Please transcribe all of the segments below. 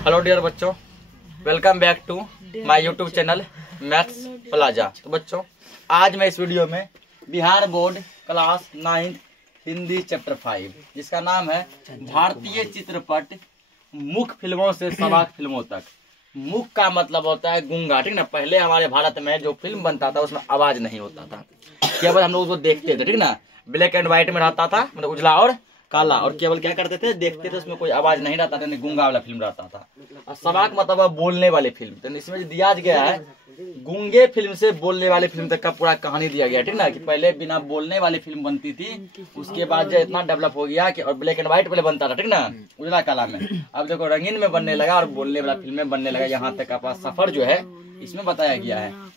Hello dear बच्चों, welcome back to my YouTube channel maths plaza. तो बच्चों, आज मैं इस वीडियो में Bihar board class 9 Hindi chapter 5 जिसका नाम है भारतीय चित्रपट मुख्य फिल्मों से सबाक फिल्मों तक। मुख्य का मतलब होता है गूंगा, ठीक ना। पहले हमारे भारत में जो फिल्म बनता था उसमें आवाज नहीं होता था, केवल हम लोग उसको देखते थे, ठीक ना। ब्लैक एंड व्हाइट में रहता था, मतलब उजला और काला, और केवल क्या करते थे, देखते थे, उसमें कोई आवाज नहीं रहता था, गूंगा वाला फिल्म रहता था। और सबाक मतलब बोलने वाली फिल्म। तो इसमें जो दिया गया है गूंगे फिल्म से बोलने वाली फिल्म तक का पूरा कहानी दिया गया, ठीक ना। कि पहले बिना बोलने वाली फिल्म बनती थी, उसके बाद जो इतना डेवलप हो गया कि और ब्लैक एंड व्हाइट पहले बनता था, ठीक ना, उजला काला में। अब देखो रंगीन में बनने लगा और बोलने वाला फिल्म में बनने लगा। यहाँ तक का सफर जो है इसमें बताया गया है।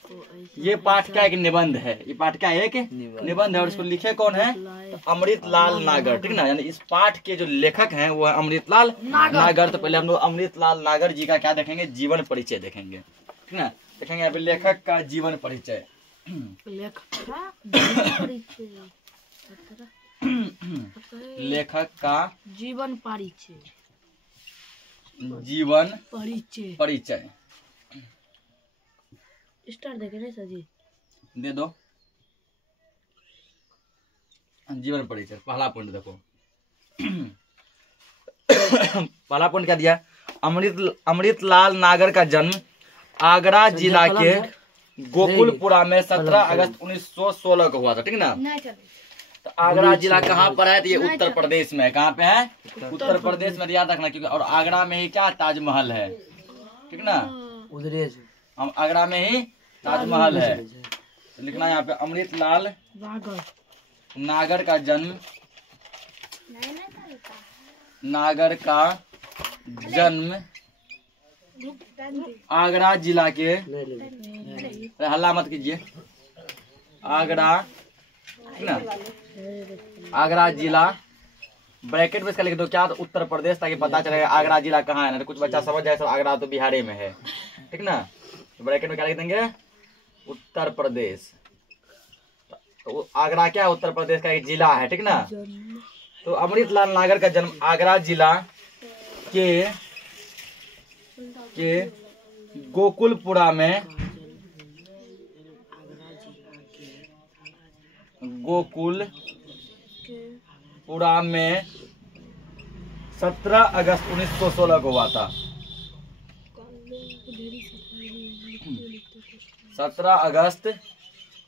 ये पाठ का एक निबंध है, ये पाठ का एक निबंध है और इसको लिखे कौन है, तो अमृतलाल नागर, ठीक ना। यानी इस पाठ के जो लेखक हैं वो है अमृतलाल नागर। तो पहले हम लोग अमृतलाल नागर जी का क्या देखेंगे, जीवन परिचय देखेंगे, ठीक ना। देखेंगे यहाँ पे लेखक का जीवन परिचय। लेखक का जीवन परिचय, जीवन परिचय, परिचय स्टार देखे नहीं सर जी, दे दो। जीवन परिचय पहला पॉइंट देखो। पहला पॉइंट क्या दिया, अमृतलाल नागर का जन्म आगरा जिला के गोकुलपुरा में 17 अगस्त 1916 को हुआ था, ठीक ना। तो आगरा जिला कहाँ पर है, तो ये उत्तर प्रदेश में। कहाँ पे है, उत्तर प्रदेश में, याद रखना। क्योंकि और आगरा में ही क्या ताजमहल है, ठीक ना। हम आगरा में ही ताजमहल है। तो लिखना यहाँ पे अमृतलाल नागर का जन्म, नागर का जन्म आगरा जिला के, हल्ला मत कीजिए, आगरा, ठीक ना, आगरा जिला, ब्रैकेट में इसका लिख दो क्या, तो उत्तर प्रदेश, ताकि पता चलेगा आगरा जिला कहाँ है ना। तो कुछ बच्चा समझ जाए सब आगरा तो बिहार में है, ठीक ना। तो ब्रैकेट में क्या लिख देंगे, उत्तर प्रदेश। तो आगरा क्या, उत्तर प्रदेश का एक जिला है, ठीक ना। तो अमृतलाल नागर का जन्म आगरा जिला के गोकुलपुरा में, गोकुलपुरा में 17 अगस्त 1916 को हुआ था। 17 अगस्त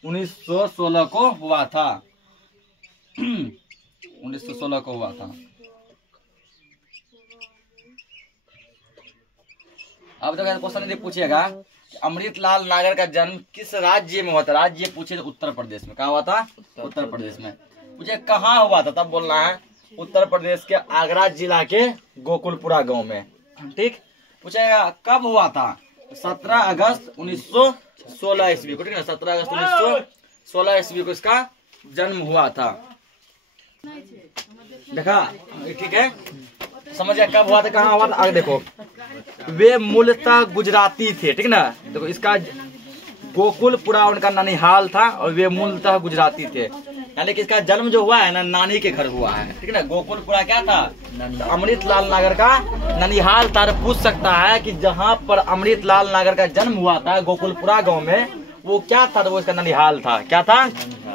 1916 को हुआ था। 1916 को हुआ था। अब देखो क्वेश्चन ये पूछेगा अमृतलाल नागर का जन्म किस राज्य में हुआ था। राज्य पूछे तो उत्तर प्रदेश में। कहाँ हुआ था, उत्तर प्रदेश में। पूछे कहाँ हुआ था, तब बोलना है उत्तर प्रदेश के आगरा जिला के गोकुलपुरा गांव में, ठीक। पूछेगा कब हुआ था, 17 अगस्त 1916 ईस्वी को, ठीक है। 17 अगस्त 1916 ईस्वी को इसका जन्म हुआ था। देखा, ठीक है, समझ गया कब हुआ था, कहाँ हुआ था। आगे देखो, वे मूलतः गुजराती थे, ठीक ना। देखो इसका गोकुलपुरा उनका ननिहाल था और वे मूलतः गुजराती थे। यानी कि इसका जन्म जो हुआ है ना, नानी के घर हुआ है, ठीक ना। गोकुलपुरा क्या था, अमृतलाल नागर का ननिहाल था। पूछ सकता है कि जहाँ पर अमृतलाल नागर का जन्म हुआ था गोकुलपुरा गांव में, वो क्या था, तो वो इसका ननिहाल था। क्या था,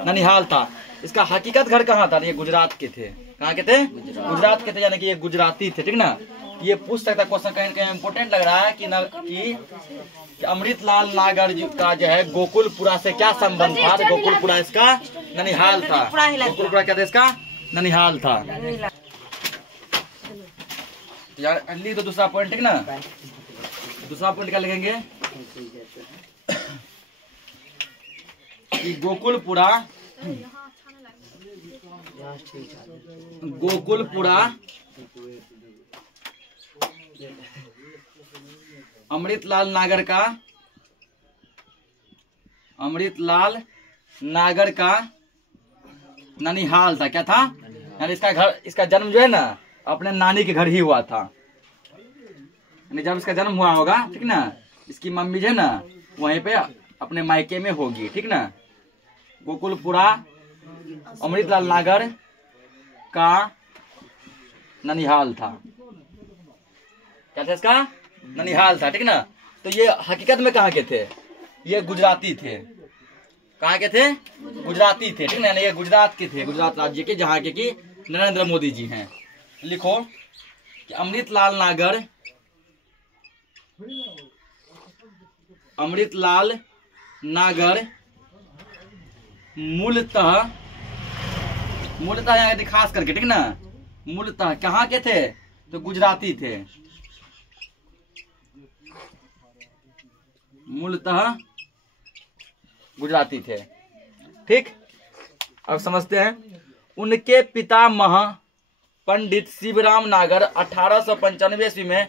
ननिहाल था। इसका हकीकत घर कहाँ था, ये गुजरात के थे। कहाँ के थे, गुजरात के थे, यानी कि ये गुजराती थे, ठीक ना। ये पूछ सकता क्वेश्चन, कहीं कहीं इम्पोर्टेंट लग रहा है कि अमृतलाल नागर जी का जो है गोकुलपुरा से क्या संबंध था। तो गोकुलपुरा इसका ननिहाल था। गोकुलपुरा क्या था, इसका ननिहाल था। यार लिख दो दूसरा पॉइंट, ठीक ना। दूसरा पॉइंट क्या लिखेंगे कि गोकुलपुरा अमृतलाल नागर का ननिहाल था। क्या था, यानी इसका घर, इसका जन्म जो है ना अपने नानी के घर ही हुआ था। यानी जब इसका जन्म हुआ होगा, ठीक ना, इसकी मम्मी जो है ना वहीं पे अपने मायके में होगी, ठीक ना। गोकुलपुरा अमृतलाल नागर का ननिहाल था। क्या था इसका ननिहाल था, ठीक ना। तो ये हकीकत में कहाँ के थे? ये गुजराती थे। कहाँ के थे? गुजराती थे, ठीक ना। ये गुजरात के थे, गुजरात राज्य के, जहाँ के की नरेंद्र मोदी जी हैं। लिखो कि अमृतलाल नागर मूलतः यहाँ खास करके, ठीक ना, मूलतः कहाँ के थे? तो गुजराती थे, मूलतः गुजराती थे, ठीक। अब समझते हैं। उनके पितामह पंडित शिवराम नागर 1895 ईस्वी में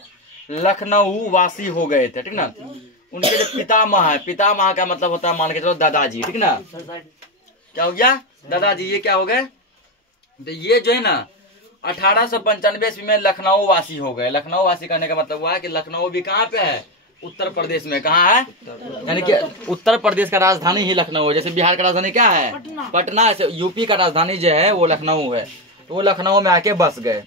लखनऊ वासी हो गए थे, ठीक ना। उनके जो पितामह है, पितामह का मतलब होता है मान के चलो दादाजी, ठीक ना। क्या हो गया? दादाजी। ये क्या हो गए? तो ये जो है ना 1895 ईस्वी में लखनऊ वासी हो गए। लखनऊ वासी करने का मतलब हुआ है कि लखनऊ भी कहाँ पे है? उत्तर प्रदेश में। कहाँ है? यानी कि उत्तर प्रदेश का राजधानी ही लखनऊ है। जैसे बिहार का राजधानी क्या है? पटना। ऐसे यूपी का राजधानी जो है वो लखनऊ है। तो वो लखनऊ में आके बस गए।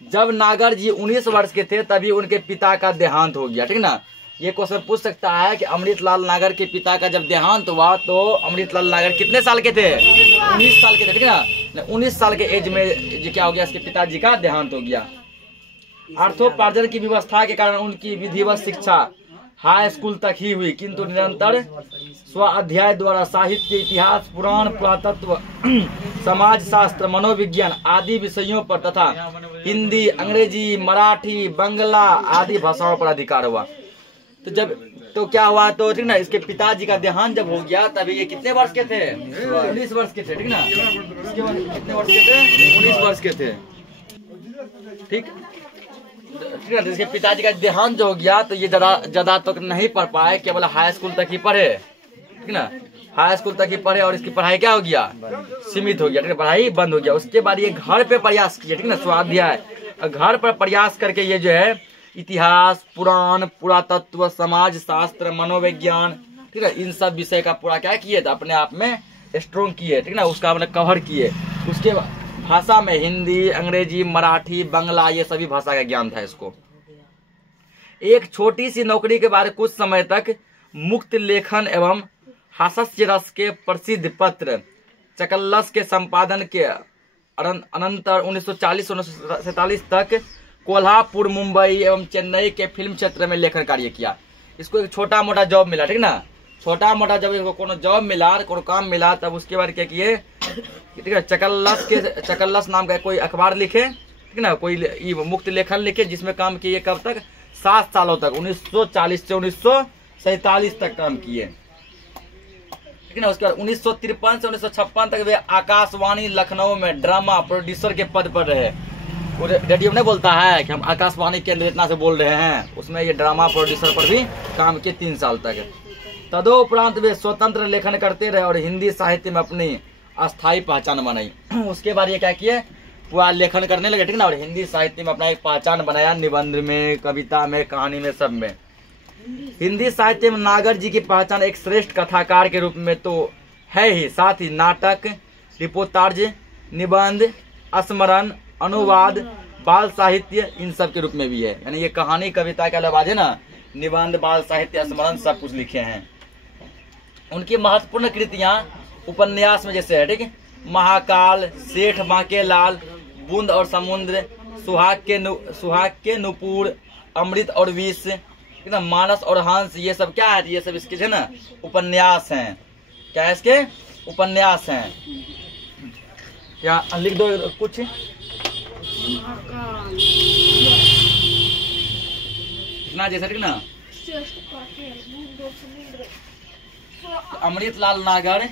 जब नागर जी 19 वर्ष के थे तभी उनके पिता का देहांत हो गया, ठीक ना। ये क्वेश्चन पूछ सकता है कि अमृतलाल नागर के पिता का जब देहांत हुआ तो अमृतलाल नागर कितने साल के थे? 19 साल के थे, ठीक ना। 19 साल के एज में क्या हो गया? इसके पिताजी का देहांत हो गया। अर्थोपार्जन की व्यवस्था के कारण उनकी विधिवत शिक्षा हाई स्कूल तक ही हुई, किंतु निरंतर स्वाध्याय द्वारा साहित्य, इतिहास, पुराण, पुरातत्व, समाज शास्त्र, मनोविज्ञान आदि विषयों पर तथा हिंदी, अंग्रेजी, मराठी, बंगला आदि भाषाओं पर अधिकार हुआ। तो क्या हुआ? तो ठीक ना, इसके पिताजी का देहांत जब हो गया तभी ये कितने वर्ष के थे? 19 वर्ष के थे, ठीक ना। इसके बाद कितने वर्ष के थे? 19 वर्ष के थे, ठीक है। तो इसके पिताजी का देहांत जो हो गया तो ये ज्यादा तक नहीं पढ़ पाए, केवल हाई स्कूल तक ही पढ़े, ठीक ना। हाई स्कूल तक ही पढ़े और इसकी पढ़ाई क्या हो गया? सीमित हो गया, ठीक है। पढ़ाई बंद हो गया। उसके बाद ये घर पे प्रयास किया, ठीक ना, स्वाध्याय। घर पर प्रयास करके ये जो है इतिहास, पुराण, पुरातत्व, समाज शास्त्र, मनोविज्ञान, ठीक है, इन सब विषय का पूरा क्या किए? अपने आप में स्ट्रॉन्ग किए, ठीक ना। उसका अपने कवर किए। उसके भाषा में हिंदी, अंग्रेजी, मराठी, बंगला ये सभी भाषा का ज्ञान था इसको। एक छोटी सी नौकरी के बाद कुछ समय तक मुक्त लेखन एवं हास्य रस के प्रसिद्ध पत्र चकल्लस के संपादन के अनंतर 1940-1947 तक कोल्हापुर, मुंबई एवं चेन्नई के फिल्म क्षेत्र में लेखन कार्य किया। इसको एक छोटा मोटा जॉब मिला, ठीक ना। छोटा मोटा जब इसको कोनो जॉब मिला, कोनो काम मिला, तब उसके बाद क्या किए? ठीक है, चकल्लस नाम का कोई अखबार लिखे, ठीक ना, कोई मुक्त लेखन लिखे, जिसमें काम किए कब तक? 7 सालों तक, 1940 से 1947 तक काम किए, ठीक ना। उसके बाद 1953 से 1956 तक वे आकाशवाणी लखनऊ में ड्रामा प्रोड्यूसर के पद पर रहे। वो रेडियो में नहीं बोलता है कि हम आकाशवाणी केंद्र इतना से बोल रहे हैं, उसमें ये ड्रामा प्रोड्यूसर पर भी काम किए 3 साल तक। तदोपरांत वे स्वतंत्र लेखन करते रहे और हिंदी साहित्य में अपनी अस्थायी पहचान बनाई। उसके बाद ये क्या किए? पूरा लेखन करने लगे, ठीक ना, और हिंदी साहित्य में अपना एक पहचान बनाया, निबंध में, कविता में, कहानी में, सब में। हिंदी साहित्य में नागर जी की पहचान एक श्रेष्ठ कथाकार के रूप में तो है ही, साथ ही नाटक, रिपोर्टाज, निबंध, स्मरण, अनुवाद, बाल साहित्य इन सब के रूप में भी है। यानी ये कहानी, कविता के अलावा है ना, निबंध, बाल साहित्य, स्मरण सब कुछ लिखे हैं। उनकी महत्वपूर्ण कृतियां उपन्यास में जैसे है, ठीक है, महाकाल, सेठ बांकेलाल, बूंद और समुद्र, सुहाग के नुपुर, अमृत और विष, ठीक ना, मानस और हंस, ये सब क्या है? ये सब इसके है ना उपन्यास हैं। क्या है? इसके उपन्यास हैं। क्या लिख दो कुछ? इतना जैसे, ठीक ना। अमृतलाल नागर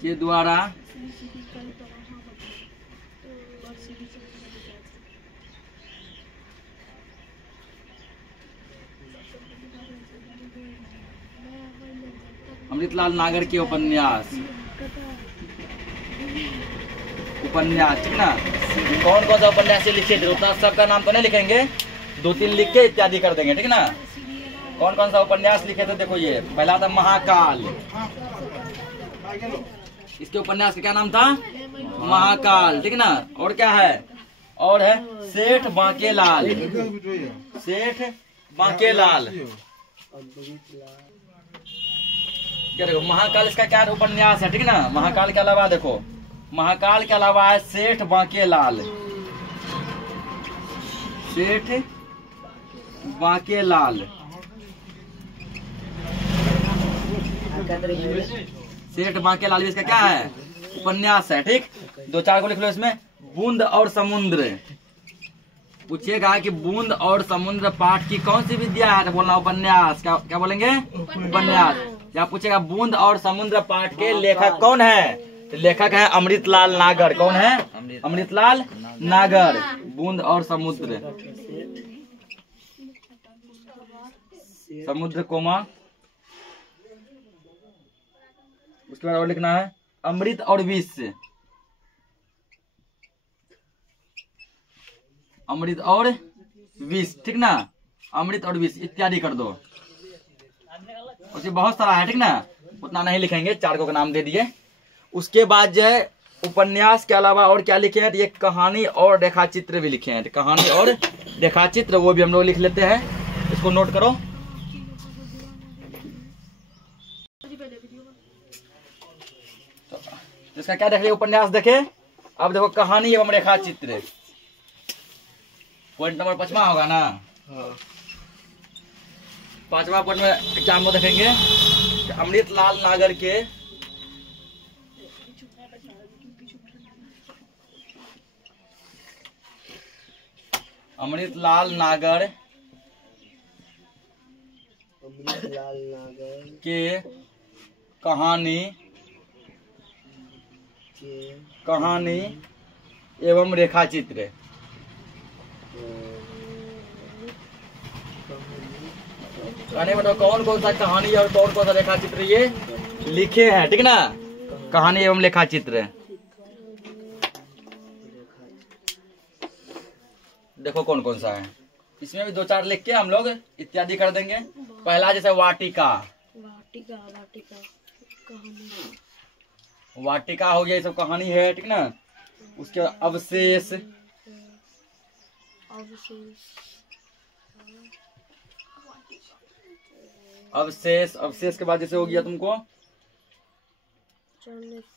के द्वारा अमृतलाल नागर के उपन्यास, ठीक ना, कौन कौन सा उपन्यास लिखे थे, उतना सबका नाम तो नहीं लिखेंगे, 2-3 लिख के इत्यादि कर देंगे, ठीक ना। कौन कौन सा उपन्यास लिखे थे, देखो ये पहला था महाकाल, इसके उपन्यास का क्या नाम था, महाकाल, ठीक ना। और क्या है, और है सेठ बांकेलाल, सेठ बांकेलाल, क्या देखो महाकाल इसका क्या उपन्यास है, ठीक ना। महाकाल के अलावा देखो, महाकाल के अलावा है सेठ बांकेलाल, सेठ बांकेलाल, सेठ बांकेलाल इसका क्या है, उपन्यास है, ठीक। 2-4 को लिख लो इसमें। बूंद और समुद्र, पूछिएगा कि बूंद और समुद्र पाठ की कौन सी विद्या है, तो बोलना उपन्यास। क्या क्या बोलेंगे, उपन्यास। या पूछेगा बूंद और समुद्र पाठ के लेखक कौन है, तो लेखक है अमृतलाल नागर। कौन है, अमृतलाल नागर। बूंद और समुद्र, समुद्र कोमा, उसके बाद और लिखना है अमृत और विष, अमृत और विष, ठीक ना। अमृत और विष इत्यादि कर दो। उसके बहुत सारा है, ठीक ना, उतना नहीं लिखेंगे, 4 को नाम दे दिए। उसके बाद जो है उपन्यास के अलावा और क्या लिखे हैं, तो ये कहानी और रेखाचित्र भी लिखे हैं। तो कहानी और रेखाचित्र वो भी हम लोग लिख लेते हैं, इसको नोट करो। तो इसका क्या देख उपन्यास देखे। अब देखो कहानी एवं रेखाचित्र, पॉइंट नंबर 5वां होगा ना। 5वां पॉइंट में क्या हम लोग देखेंगे, अमृतलाल नागर के अमृतलाल नागर के कहानी एवं रेखाचित्र, कहने बताओ कौन कौन सा कहानी और कौन कौन सा रेखाचित्र ये लिखे हैं, ठीक ना। कहानी एवं रेखाचित्र देखो कौन कौन सा है, इसमें भी 2-4 लिख के हम लोग इत्यादि कर देंगे। पहला जैसे वाटिका, वाटिका हो गया, ये सब कहानी है, ठीक ना। उसके बाद अवशेष, अवशेष, अवशेष के बाद जैसे हो गया तुमको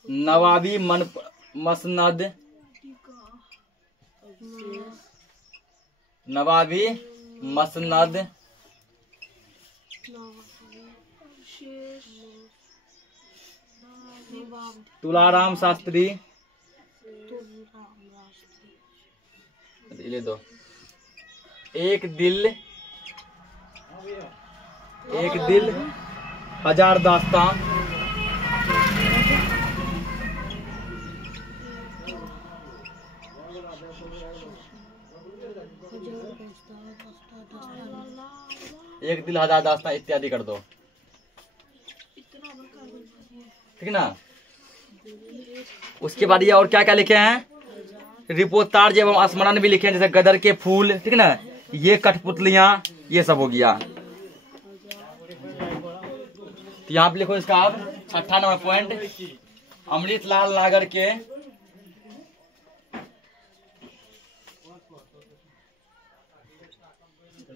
नवाबी मसनद, नवाबी मसनद, तुलाराम शास्त्री, ले दो, एक दिल हजार दास्तां, एक दिल हजार दास्तां इत्यादि कर दो, ठीक ना। उसके बाद ये और क्या क्या लिखे हैं, रिपोर्तार्ज एवं स्मरण भी लिखे हैं, जैसे गदर के फूल, ठीक ना। ये कठपुतलियां, ये सब हो गया। तो यहाँ पे लिखो इसका अब 6वां नंबर पॉइंट, अमृतलाल नागर के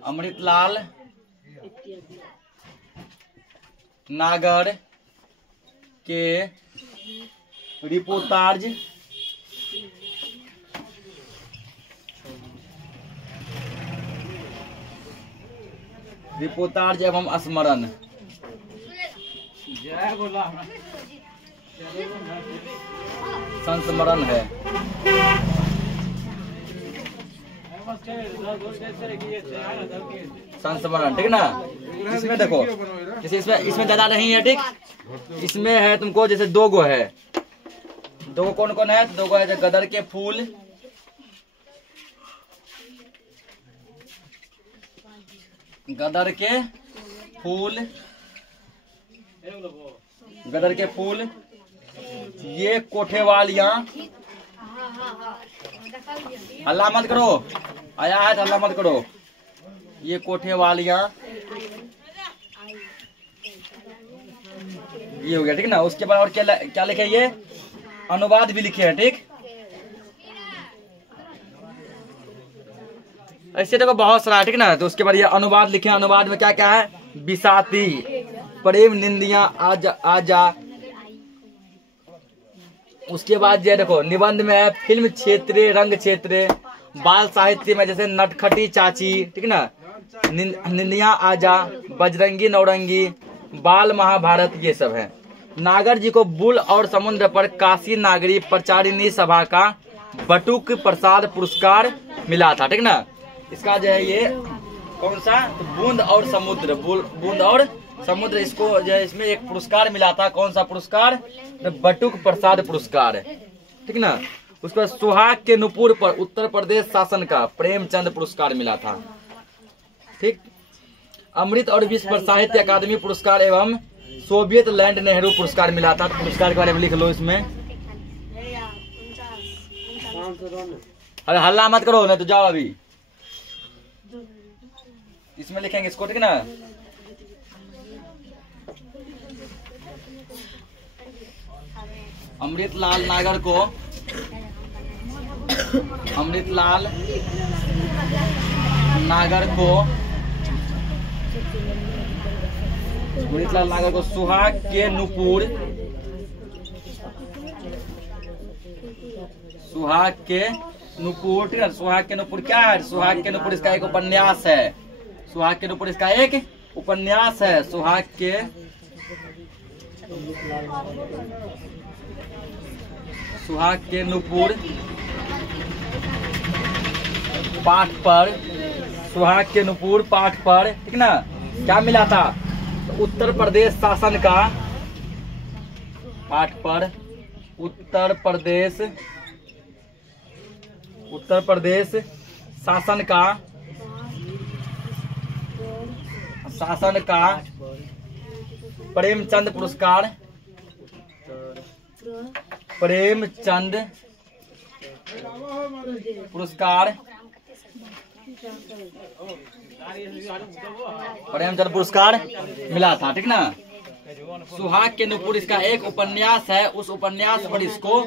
अमृतलाल नागर के रिपोर्तार्ज एवं स्मरण, संस्मरण है। संस्मरण, ठीक ना। इसमें देखो जैसे इसमें ज्यादा नहीं है, ठीक। इसमें है तुमको जैसे 2 गो है, 2 कौन कौन है, 2 गो है गदर के फूल, गदर के फूल, गदर के फूल, ये कोठेवालियां, हल्ला मत करो, आया है तो हल्ला मत करो। ये कोठे वालियां ये हो गया, ठीक ना। उसके बाद और क्या लिखे, ये अनुवाद भी लिखे हैं, ठीक। ऐसे देखो बहुत सारा, ठीक ना। तो उसके बाद ये अनुवाद लिखे हैं। अनुवाद में क्या क्या है, बिसाती, प्रेम निंदिया, आजा। उसके बाद ये देखो निबंध में है फिल्म क्षेत्र, रंग क्षेत्र, बाल साहित्य में जैसे नटखटी चाची, ठीक ना, निंदिया आजा, बजरंगी नौरंगी, बाल महाभारत, ये सब है। नागर जी को बुल और समुद्र पर काशी नागरी प्रचारिणी सभा का बटुक प्रसाद पुरस्कार मिला था, ठीक ना। इसका जो है ये कौन सा, तो बूंद और समुद्र, बूंद और समुद्र, इसको जो है इसमें एक पुरस्कार मिला था। कौन सा पुरस्कार, बटुक प्रसाद पुरस्कार, ठीक ना। उस पर सुहाग के नुपुर पर उत्तर प्रदेश शासन का प्रेमचंद पुरस्कार मिला था, ठीक। अमृत और विश्व पर साहित्य अकादमी पुरस्कार एवं सोवियत लैंड नेहरू पुरस्कार मिला था। तो पुरस्कार के बारे में लिख लो इसमें। अरे हल्ला मत करो, नहीं तो जाओ अभी। इसमें लिखेंगे इसको, ठीक ना। अमृतलाल नागर को, अमृतलाल नागर को, अमृतलाल नागर को सुहाग के नुपुर, सुहाग के नुपुर, ठीक है। सुहाग के नुपुर क्या है, सुहाग के नुपुर इसका एक उपन्यास है। सुहाग के नुपुर इसका एक उपन्यास है। सुहाग के नुपुर पाठ पर, सुहाग के नुपुर पाठ पर, ठीक ना, क्या मिला था, तो उत्तर प्रदेश शासन का पाठ पर, उत्तर प्रदेश शासन का प्रेमचंद पुरस्कार, प्रेमचंद पुरस्कार मिला था, ठीक ना। सुहाग के नुपुर इसका एक उपन्यास है। उस उपन्यास पर इसको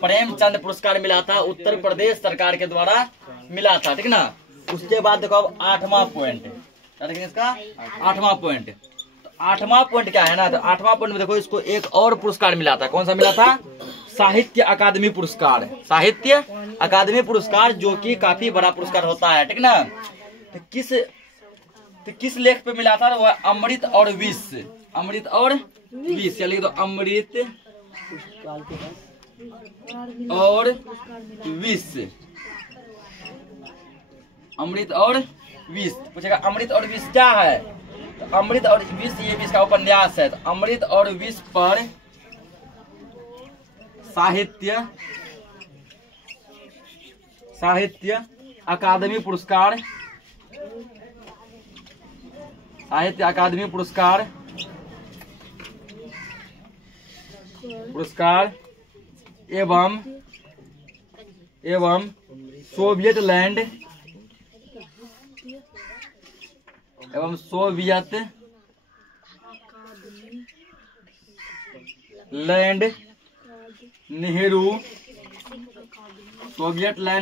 प्रेमचंद पुरस्कार मिला था, उत्तर प्रदेश सरकार के द्वारा मिला था, ठीक ना। उसके बाद देखो अब 8वां पॉइंट, इसका 8वां पॉइंट। तो 8वां पॉइंट क्या है ना, तो 8वां पॉइंट में देखो इसको एक और पुरस्कार मिला था। कौन सा मिला था, साहित्य अकादमी पुरस्कार, साहित्य अकादमी पुरस्कार, जो कि काफी बड़ा पुरस्कार होता है, ठीक ना। तो किस लेख पे मिला था, वह अमृत और विष, अमृत और विष, लिख दो अमृत और विष, अमृत और विष। पूछेगा अमृत और विष क्या है, तो अमृत और विष ये भी इसका उपन्यास है। तो अमृत और विष पर साहित्य अकादमी पुरस्कार, साहित्य अकादमी पुरस्कार एवं सोवियत लैंड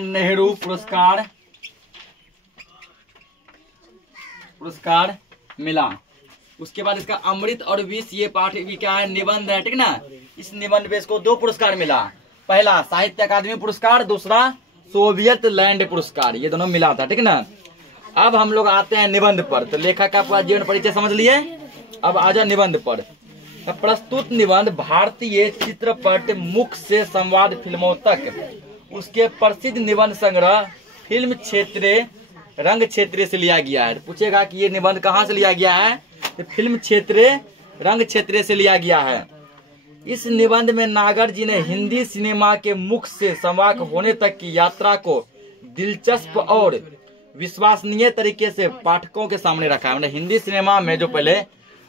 नेहरू पुरस्कार मिला। उसके बाद इसका अमृत और विष ये पाठ भी क्या है, निबंध है, ठीक ना। इस निबंध पे इसको 2 पुरस्कार मिला, पहला साहित्य अकादमी पुरस्कार, दूसरा सोवियत लैंड पुरस्कार, ये दोनों मिला था, ठीक ना। अब हम लोग आते हैं निबंध पर। तो लेखक का पूरा जीवन परिचय समझ लिए, अब आ जाओ निबंध पर। प्रस्तुत निबंध भारतीय चित्रपट मुख्य से संवाद फिल्मों तक उसके प्रसिद्ध निबंध संग्रह फिल्म क्षेत्र रंग क्षेत्र से लिया गया है। पूछेगा कि ये निबंध कहाँ से लिया गया है, तो फिल्म क्षेत्र रंग क्षेत्र से लिया गया है। इस निबंध में नागर जी ने हिंदी सिनेमा के मुख से संवाद होने तक की यात्रा को दिलचस्प और विश्वसनीय तरीके से पाठकों के सामने रखा है। हिंदी सिनेमा में जो पहले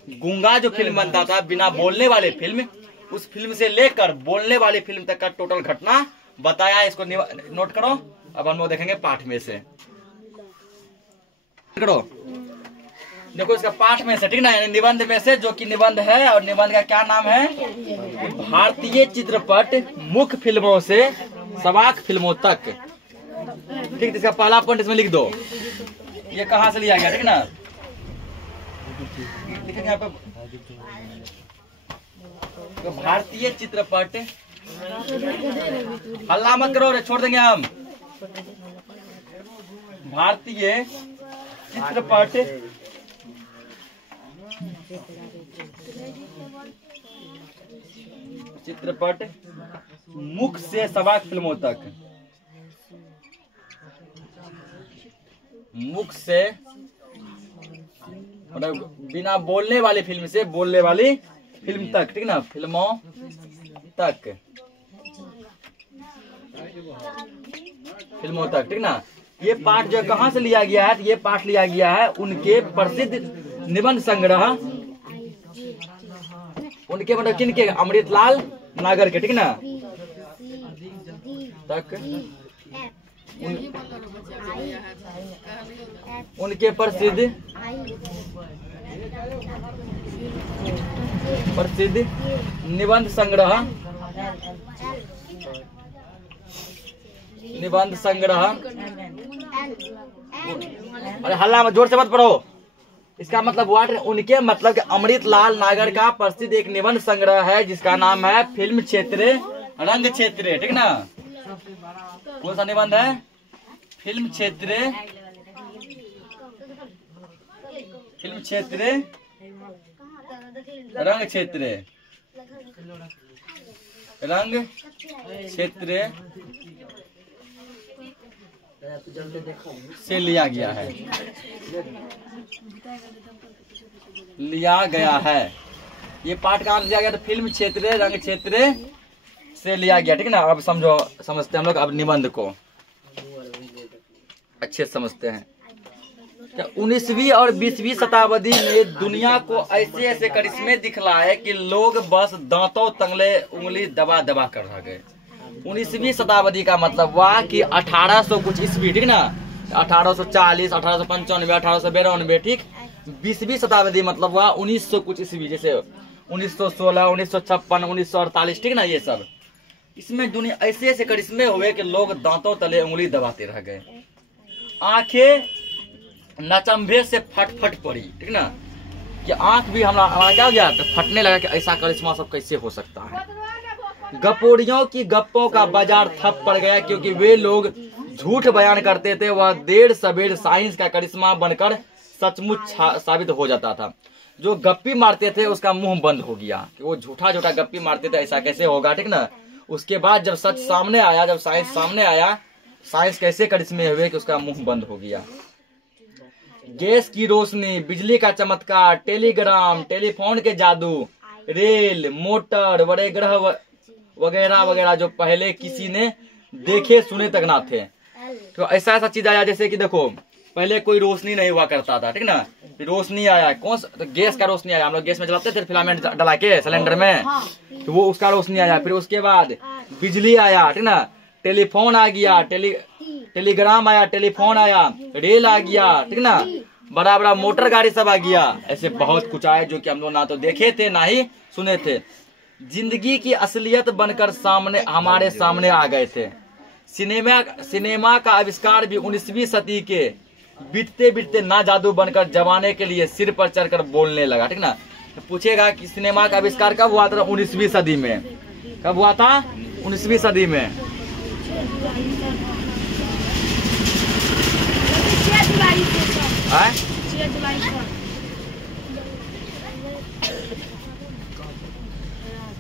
गूंगा जो फिल्म बनता था, बिना बोलने वाले फिल्म, उस फिल्म से लेकर बोलने वाली फिल्म तक का टोटल घटना बताया, इसको नोट करो। अब हम लोग देखेंगे पाठ में से, करो देखो इसका पाठ में से, ठीक ना, यानी निबंध में से, जो कि निबंध है। और निबंध का क्या नाम है? भारतीय चित्रपट मुख्य फिल्मों से सबाक फिल्मों तक। ठीक, इसका पहला पॉइंट इसमें लिख दो, ये कहाँ से लिया गया, ठीक ना। लिखेंगे यहाँ पे, तो भारतीय चित्रपट, हल्ला मत करो रे, छोड़ देंगे हम। भारतीय चित्रपट मुख्य से सबाक फिल्मों तक, मुख्य से मतलब बिना बोलने वाली फिल्म से बोलने वाली फिल्म तक, ठीक ना, फिल्मों तक, फिल्मों तक, ठीक ना। ये पाठ जो कहाँ से लिया गया है? ये पाठ लिया गया है उनके प्रसिद्ध निबंध संग्रह, उनके मतलब किनके? अमृतलाल नागर के, ठीक ना, तक उनके प्रसिद्ध निबंध संग्रह, अरे हल्ला मत, जोर से मत पढ़ो। इसका मतलब वाट, उनके मतलब कि अमृतलाल नागर का प्रसिद्ध एक निबंध संग्रह है जिसका नाम है फिल्म क्षेत्र रंग क्षेत्र, ठीक ना। कौन सा निबंध है? फिल्म क्षेत्र रंग क्षेत्र से लिया गया है। ये पाठ कहाँ लिया गया? तो फिल्म क्षेत्र रंग क्षेत्र से लिया गया, ठीक ना। अब समझते हैं हम लोग अब निबंध को अच्छे समझते हैं। 19वीं और 20वीं शताब्दी में दुनिया को ऐसे ऐसे करिश्मे दिखलाए कि लोग बस दांतों तंगले उंगली दबा दबा कर रह गए। 19वीं शताब्दी का मतलब हुआ कि 1800 कुछ ईस्वी, ठीक ना, 1840, 1895, 1892, ठीक। 20वीं शताब्दी मतलब हुआ 1900 कुछ ईस्वी, जैसे 1916, 1956, 1948, ठीक ना। ये सब इसमें दुनिया ऐसे ऐसे करिश्मे हुए कि लोग दांतों तले उंगली दबाते रह गए। आंखें नचंभे से फट फट पड़ी, ठीक ना, कि आंख भी हमारा क्या हो गया, तो फटने लगा कि ऐसा करिश्मा सब कैसे हो सकता है। गपोड़ियों की गप्पों का बाजार ठप पड़ गया क्योंकि वे लोग झूठ बयान करते थे। वह देर सवेर साइंस का करिश्मा बनकर सचमुच साबित हो जाता था। जो गप्पी मारते थे उसका मुंह बंद हो गया कि वो झूठा झूठा गप्पी मारते थे, ऐसा कैसे होगा, ठीक ना। उसके बाद जब सच सामने आया, जब साइंस सामने आया, साइंस कैसे करिश्मे हुए कि उसका मुंह बंद हो गया। गैस की रोशनी, बिजली का चमत्कार, टेलीग्राम, टेलीफोन के जादू, रेल, मोटर, बड़े ग्रह वगैरह वगैरह जो पहले किसी ने देखे सुने तक ना थे। तो ऐसा ऐसा चीज आया, जैसे कि देखो पहले कोई रोशनी नहीं हुआ करता था, ठीक ना, रोशनी आया, कौन सा? तो गैस का रोशनी आया, हम लोग गैस में जलाते थे फिलामेंट डला के सिलेंडर में, तो वो उसका रोशनी आया। फिर उसके बाद बिजली आया, ठीक ना, टेलीफोन आ गया, टेलीग्राम आया, टेलीफोन आया, रेल आ गया, ठीक ना, बड़ा बड़ा मोटर गाड़ी सब आ गया। ऐसे बहुत कुछ आया जो कि हम लोग ना तो देखे थे ना ही सुने थे। जिंदगी की असलियत बनकर हमारे सामने आ गए थे। सिनेमा का आविष्कार भी 19वीं सदी के बीतते बीतते ना जादू बनकर जमाने के लिए सिर पर चढ़कर बोलने लगा, ठीक ना। तो पूछेगा कि सिनेमा का आविष्कार कब हुआ था? 19वीं सदी में। कब हुआ था? 19वीं सदी में।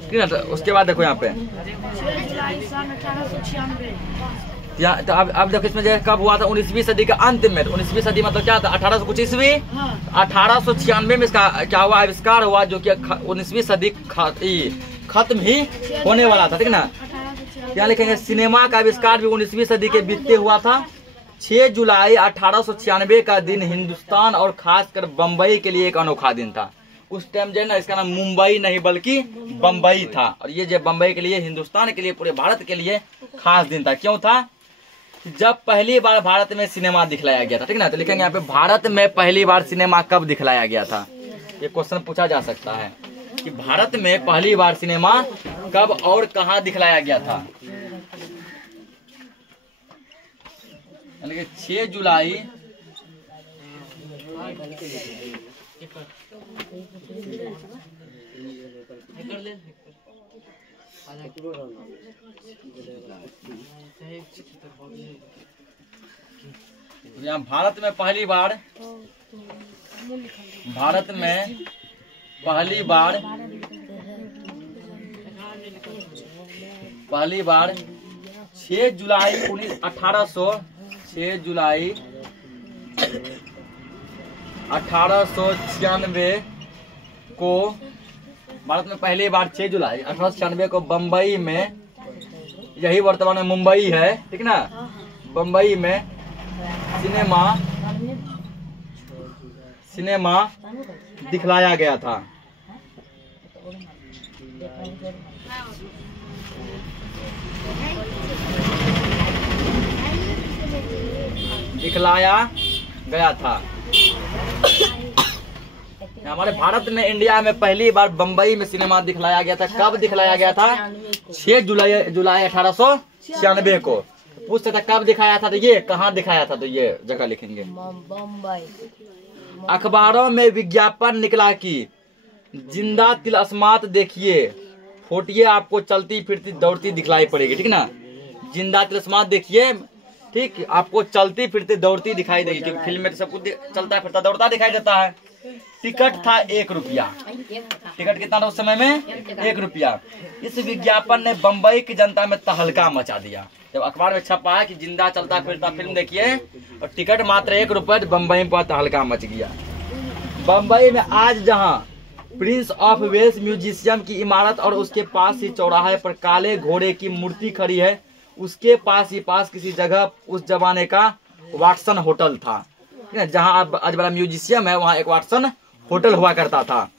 ठीक है, तो उसके बाद देखो यहाँ पे तो अब देखो इसमें जो कब हुआ था? 19वीं सदी के अंत में। 19वीं सदी मतलब क्या था? 1800 कुछ ईस्वी। 1896 में इसका क्या हुआ? आविष्कार हुआ, जो कि 19वीं सदी खत्म ही होने वाला था, ठीक ना। क्या लिखेंगे? सिनेमा का आविष्कार भी 19वीं सदी के बीतते हुआ था। 6 जुलाई 1896 का दिन हिंदुस्तान और खासकर बम्बई के लिए एक अनोखा दिन था। उस टाइम जो है ना, इसका नाम मुंबई नहीं बल्कि बम्बई था। और ये जो बम्बई के लिए, हिंदुस्तान के लिए, पूरे भारत के लिए खास दिन था। क्यों था? जब पहली बार भारत में सिनेमा दिखलाया गया था, ठीक ना। तो लिखेंगे यहाँ पे भारत में पहली बार सिनेमा कब दिखलाया गया था। ये क्वेश्चन पूछा जा सकता है कि भारत में पहली बार सिनेमा कब और कहाँ दिखलाया गया था। यानी कि 6 जुलाई 'भारत में पहली बार 6 जुलाई 1896 को भारत में पहली बार 6 जुलाई 1896 को बम्बई में, यही वर्तमान में मुंबई है, ठीक ना, बम्बई में सिनेमा दिखलाया गया था। हमारे भारत में, इंडिया में पहली बार बम्बई में सिनेमा दिखलाया गया था। कब दिखलाया गया था? 6 जुलाई 1896 को। पूछ सकता कब दिखाया था, तो ये कहाँ दिखाया था, तो ये जगह लिखेंगे बम्बई। अखबारों में विज्ञापन निकला कि जिंदा तिलस्मात देखिए, फोटिए आपको चलती फिरती दौड़ती दिखलाई पड़ेगी, ठीक ना। जिंदा तिलस्मात देखिए, ठीक, आपको चलती फिरती दौड़ती दिखाई देगी, क्योंकि फिल्म में तो सब कुछ चलता फिरता दौड़ता दिखाई देता है। टिकट था 1 रुपया। टिकट कितना था उस समय में? 1 रुपया। इस विज्ञापन ने बम्बई की जनता में तहलका मचा दिया। जब अखबार में छपा है कि जिंदा चलता फिरता फिल्म देखिए और टिकट मात्र 1 रुपये, तो बम्बई में तहलका मच गया। बम्बई में आज जहां प्रिंस ऑफ वेल्स म्यूजियम की इमारत और उसके पास ही चौराहे पर काले घोड़े की मूर्ति खड़ी है, उसके पास किसी जगह उस जमाने का वाटसन होटल था। जहां आज बड़ा म्यूजियम है, वहां एक वाटसन होटल हुआ करता था।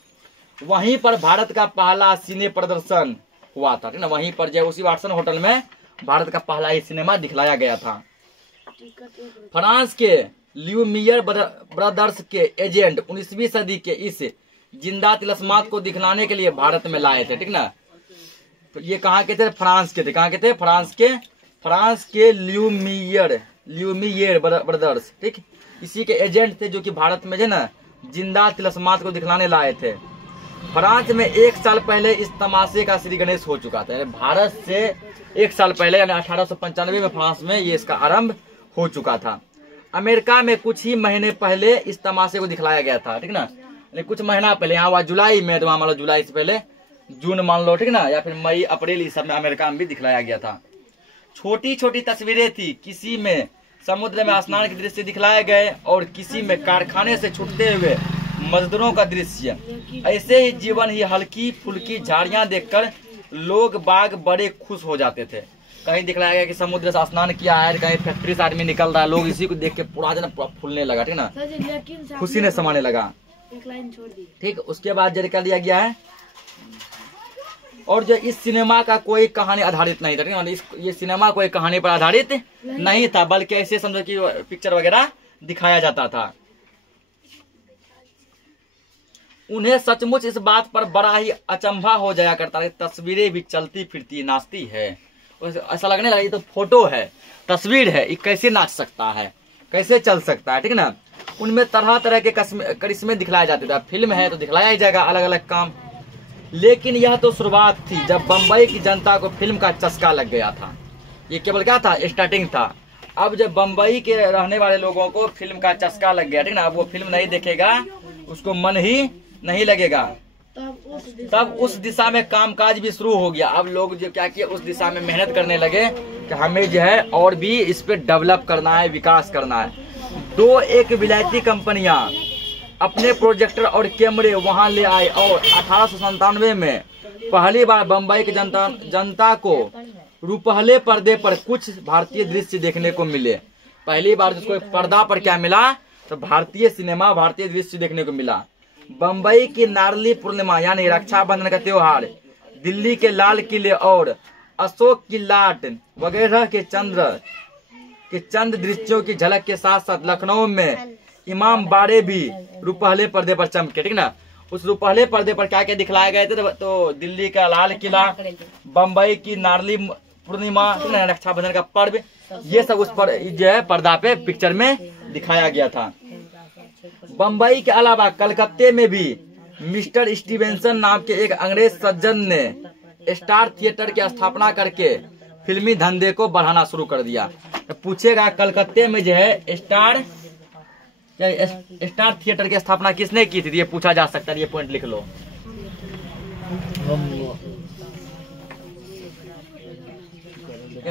वहीं पर भारत का पहला सिने प्रदर्शन हुआ था, ठीक ना। वहीं पर जो उसी वाटसन होटल में भारत का पहला ही सिनेमा दिखलाया गया था। फ्रांस के ल्यूमियर ब्रदर्स के एजेंट 19वीं सदी के इस जिंदा तिलस्मात को दिखलाने के लिए भारत में लाए थे, ठीक ना। तो ये कहाँ के थे? फ्रांस के थे। कहाँ के थे? फ्रांस के ल्यूमियर ब्रदर्स, ठीक, इसी के एजेंट थे, जो कि भारत में जो ना जिंदा तिलस्मात को दिखलाने लाए थे। फ्रांस में 1 साल पहले इस तमाशे का श्री गणेश हो चुका था। भारत से 1 साल पहले, यानी 1895 में फ्रांस में ये इसका आरंभ हो चुका था। अमेरिका में कुछ ही महीने पहले इस तमाशे को दिखलाया गया था, ठीक ना। कुछ महीना पहले, यहाँ हुआ जुलाई में, तो वहाँ मान लो जुलाई से पहले जून मान लो, ठीक ना, या फिर मई अप्रैल, इस सब में अमेरिका में भी दिखलाया गया था। छोटी छोटी तस्वीरें थी, किसी में समुद्र में स्नान के दृश्य दिखलाए गए और किसी में कारखाने से छूटते हुए मजदूरों का दृश्य। ऐसे ही जीवन ही हल्की फुल्की झाड़ियां देखकर लोग बाग बड़े खुश हो जाते थे। कहीं दिखलाया गया कि समुद्र से स्नान किया है, कहीं फैक्ट्री से आदमी निकल रहा है, लोग इसी को देख के पूरा जो ना फूलने लगा, ठीक ना, खुशी ने समाने लगा। ठीक, उसके बाद जो कर दिया गया है, और जो इस सिनेमा का कोई कहानी आधारित नहीं था, ये सिनेमा कोई कहानी पर आधारित नहीं था, बल्कि ऐसे समझो कि पिक्चर वगैरह दिखाया जाता था। उन्हें सचमुच इस बात पर बड़ा ही अचंभा हो जाया करता है, तस्वीरें भी चलती फिरती नाचती है। ऐसा लगने लगा ये तो फोटो है, तस्वीर है, ये कैसे नाच सकता है, कैसे चल सकता है, ठीक ना। उनमें तरह तरह के करिश्मे दिखलाए जाते थे। फिल्म है तो दिखलाया ही जाएगा अलग अलग काम। लेकिन यह तो शुरुआत थी, जब बम्बई की जनता को फिल्म का चस्का लग गया था। ये केवल क्या था? स्टार्टिंग था। अब जब बम्बई के रहने वाले लोगों को फिल्म का चस्का लग गया, ठीक ना, अब वो फिल्म नहीं देखेगा, उसको मन ही नहीं लगेगा, तब उस दिशा में कामकाज भी शुरू हो गया। अब लोग जो क्या किए, उस दिशा में मेहनत करने लगे कि हमें जो है और भी इस पे डेवलप करना है, विकास करना है। एक विलायती कंपनियां अपने प्रोजेक्टर और कैमरे वहां ले आए और 1897 में पहली बार बम्बई की जनता को रुपहले पर्दे पर कुछ भारतीय दृश्य देखने को मिले। पहली बार जिसको पर्दा पर क्या मिला, तो भारतीय सिनेमा, भारतीय दृश्य देखने को मिला। बम्बई की नारली पूर्णिमा यानी रक्षाबंधन का त्योहार, दिल्ली के लाल किले और अशोक की लाट वगैरह के चंद दृश्यों की झलक के साथ साथ लखनऊ में इमाम बाड़े भी रुपहले पर्दे पर चमके। ठीक ना, उस रुपहले पर्दे पर क्या क्या दिखलाए गए थे? तो दिल्ली का लाल किला, बम्बई की नारली पूर्णिमा, रक्षाबंधन का पर्व, ये सब उस पर जो है पर्दा पे पिक्चर में दिखाया गया था। बम्बई के अलावा कलकत्ते में भी मिस्टर स्टीवेंसन नाम के एक अंग्रेज सज्जन ने स्टार थिएटर की स्थापना करके फिल्मी धंधे को बढ़ाना शुरू कर दिया। तो पूछेगा कलकत्ते में जो है स्टार थिएटर की स्थापना किसने की थी? ये पूछा जा सकता है, ये पॉइंट लिख लो।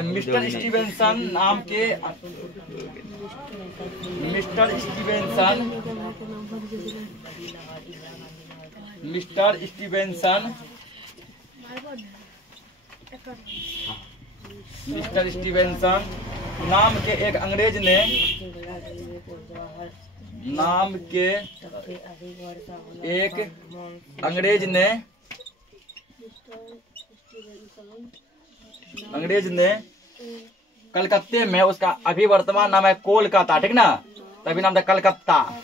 मिस्टर स्टीवेंसन नाम के मिस्टर स्टीवेंसन नाम के एक अंग्रेज ने कलकत्ते में, उसका अभी वर्तमान नाम है कोलकाता, ठीक ना, तभी नाम था कलकत्ता।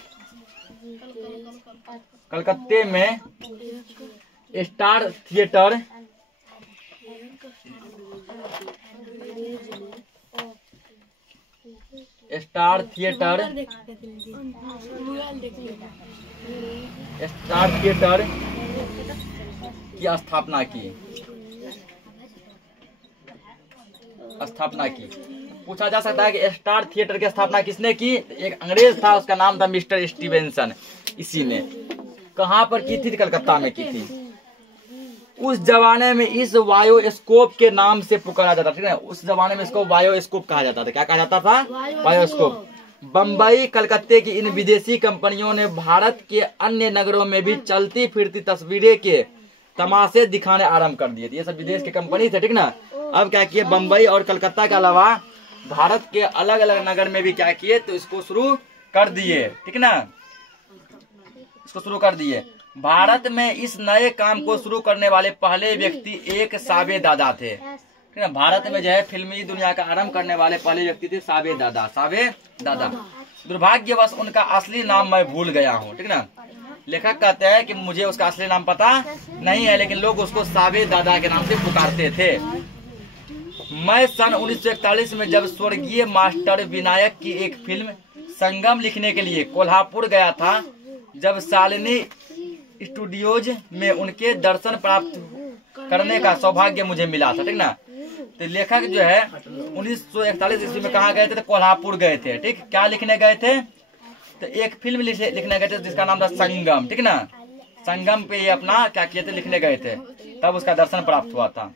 कलकत्ते में स्टार थिएटर की स्थापना की। पूछा जा सकता है कि स्टार थिएटर की स्थापना किसने की? एक अंग्रेज था, उसका नाम था मिस्टर स्टीवेंसन। इसी ने कहां पर की थी? कलकत्ता में की थी। उस जमाने में इस वायोस्कोप के नाम से पुकारा जाता था, ठीक है। उस जमाने में इसको वायोस्कोप कहा जाता था। क्या कहा जाता था? वायोस्कोप। बम्बई, कलकत्ते की इन विदेशी कंपनियों ने भारत के अन्य नगरों में भी चलती फिरती तस्वीरें के तमाशे दिखाने आरंभ कर दिए थे। ये सब विदेश के कंपनी थे, ठीक ना। अब क्या किए, बम्बई और कलकत्ता के अलावा भारत के अलग अलग नगर में भी क्या किए, तो इसको शुरू कर दिए, ठीक ना। इसको शुरू कर दिए। भारत में इस नए काम को शुरू करने वाले पहले व्यक्ति एक साबे दादा थे, ठीक है। भारत में जो है फिल्मी दुनिया का आरंभ करने वाले पहले व्यक्ति थे साबे दादा। दुर्भाग्यवश उनका असली नाम मैं भूल गया हूँ, ठीक ना। लेखक कहते हैं कि मुझे उसका असली नाम पता नहीं है, लेकिन लोग उसको साबे दादा के नाम से पुकारते थे। मैं सन 1941 में जब स्वर्गीय मास्टर विनायक की एक फिल्म संगम लिखने के लिए कोल्हापुर गया था, जब शालिनी स्टूडियोज में उनके दर्शन प्राप्त करने का सौभाग्य मुझे मिला था, ठीक ना। तो लेखक जो है 1941 ईस्वी में कहाँ गए थे? तो कोल्हापुर गए थे, ठीक। क्या लिखने गए थे? तो एक फिल्म लिखने गए थे जिसका नाम था संगम, ठीक ना। संगम पे ये अपना क्या किए थे? लिखने गए थे, तब उसका दर्शन प्राप्त हुआ था।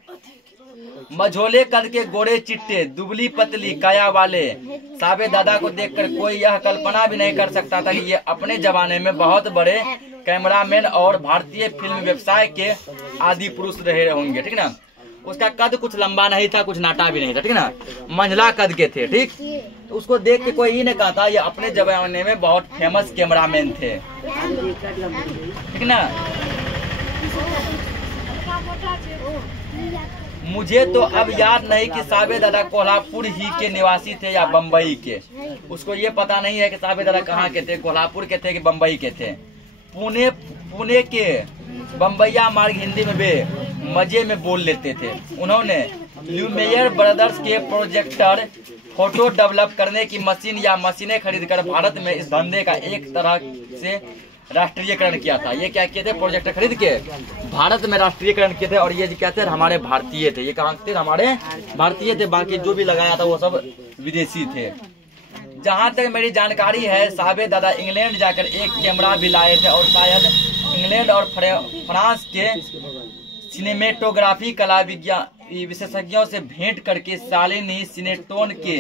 मझोले कद के गोरे चिट्टे दुबली पतली काया वाले साबे दादा को देखकर कोई यह कल्पना भी नहीं कर सकता था कि ये अपने जमाने में बहुत बड़े कैमरामैन और भारतीय फिल्म व्यवसाय के आदि पुरुष रहे होंगे, ठीक ना। उसका कद कुछ लंबा नहीं था, कुछ नाटा भी नहीं था, ठीक ना। मंझला कद के थे, ठीक। तो उसको देख के कोई ये नहीं कहा था ये अपने जमाने में बहुत फेमस कैमरामैन थे, ठीक ना। मुझे तो अब याद नहीं कि साबे दादा कोल्हापुर ही के निवासी थे या बम्बई के। उसको ये पता नहीं है कि साबे दादा कहाँ के थे, कोल्हापुर के थे कि बम्बई के थे। पुणे के बम्बैया मार्ग हिंदी में वे मजे में बोल लेते थे। उन्होंने ल्यूमेयर ब्रदर्स के प्रोजेक्टर फोटो डेवलप करने की मशीन या मशीनें खरीदकर भारत में इस धंधे का एक तरह से राष्ट्रीयकरण किया था। ये क्या किए थे? प्रोजेक्टर खरीद के भारत में राष्ट्रीयकरण किए थे। और ये क्या थे? हमारे भारतीय थे। ये कहाँ थे? हमारे भारतीय थे। बाकी जो भी लगाया था वो सब विदेशी थे। जहाँ तक मेरी जानकारी है, साबे दादा इंग्लैंड जाकर एक कैमरा भी लाए थे और शायद इंग्लैंड और फ्रांस के सिनेमेटोग्राफी कला विशेषज्ञों से भेंट करके शालिनी सिनेटोन के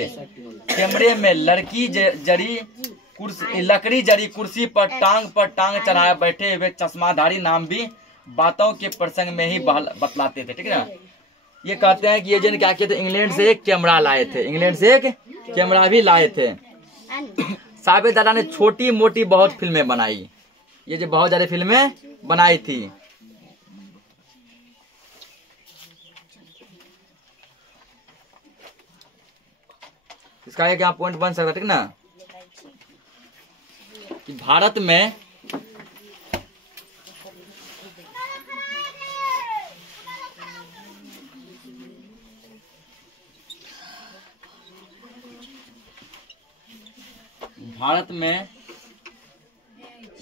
कैमरे में लकड़ी जड़ी कुर्सी पर टांग चढ़ाए बैठे हुए चश्माधारी नाम भी बातों के प्रसंग में ही बतलाते थे, ठीक है ना। ये कहते हैं कि ये जन क्या किए थे? इंग्लैंड से एक कैमरा लाए थे, इंग्लैंड से एक कैमरा भी लाए थे। साबे दादा ने छोटी मोटी बहुत फिल्में बनाई। ये जो बहुत सारी फिल्में बनाई थी। इसका एक यहाँ पॉइंट बन सकता है, ठीक ना, कि भारत में